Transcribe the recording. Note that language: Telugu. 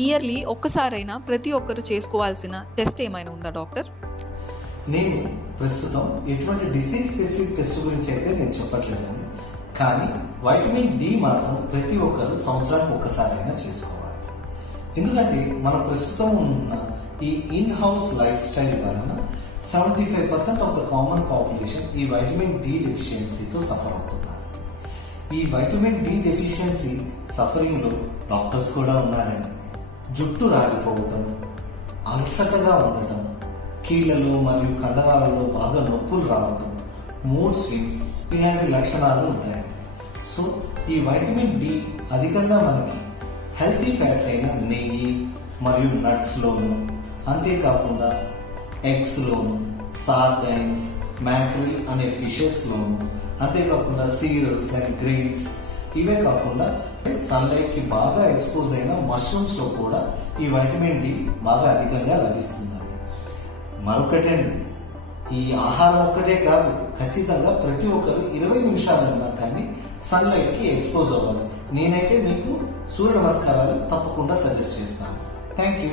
ఇయర్లీ ఒక్కసారైనా ప్రతి ఒక్కరు చేసుకోవాల్సిన టెస్ట్ ఏమైనా ఉందా డాక్టర్? నేను ప్రస్తుతం ఎటువంటి డిసీజ్ స్పెసిఫిక్ టెస్ట్ గురించి అయితే నేను చెప్పట్లేదండి. కానీ వైటమిన్ డి మాత్రం ప్రతి ఒక్కరు సంవత్సరానికి ఒక్కసారైనా చేసుకోవాలి. ఎందుకంటే మనం ప్రస్తుతం ఉన్న ఈ ఇన్ హౌస్ లైఫ్ స్టైల్ వలన 75% ఆఫ్ ద కామన్ పాపులేషన్ ఈ వైటమిన్ డి డెఫిషియన్సీతో సఫర్ అవుతున్నారు. ఈ వైటమిన్ డి డెఫిషియన్సీ సఫరింగ్ లో డాక్టర్స్ కూడా ఉన్నారండి. జుట్టు రాలిపోవటం, అలసటగా ఉండటం, కీళ్లలో మరియు కండరాలలో బాగా నొప్పులు రావడం, మూడ్ స్వింగ్స్ ఇలాంటి లక్షణాలు ఉంటాయి. సో ఈ వైటమిన్ డి అధికంగా మనకి హెల్తీ ఫ్యాట్స్ అయిన నెయ్యి మరియు నట్స్ లోను, అంతేకాకుండా ఎగ్స్ లోను, సార్డైన్స్, మ్యాక్రిల్ అనే ఫిషెస్ లోను, అంతేకాకుండా సీరియల్స్ అండ్ గ్రెయిన్స్, ఇవే కాకుండా సన్లైట్ కి బాగా ఎక్స్పోజ్ అయిన మష్రూమ్స్ లో కూడా ఈ వైటమిన్ డి బాగా అధికంగా లభిస్తుందండి. మరొకటండి, ఈ ఆహారం ఒక్కటే కాదు, ఖచ్చితంగా ప్రతి ఒక్కరు 20 నిమిషాలన్నా కానీ సన్లైట్ కి ఎక్స్పోజ్ అవ్వాలి. నేనైతే మీకు సూర్య నమస్కారాలు తప్పకుండా సజెస్ట్ చేస్తాను. Thank you.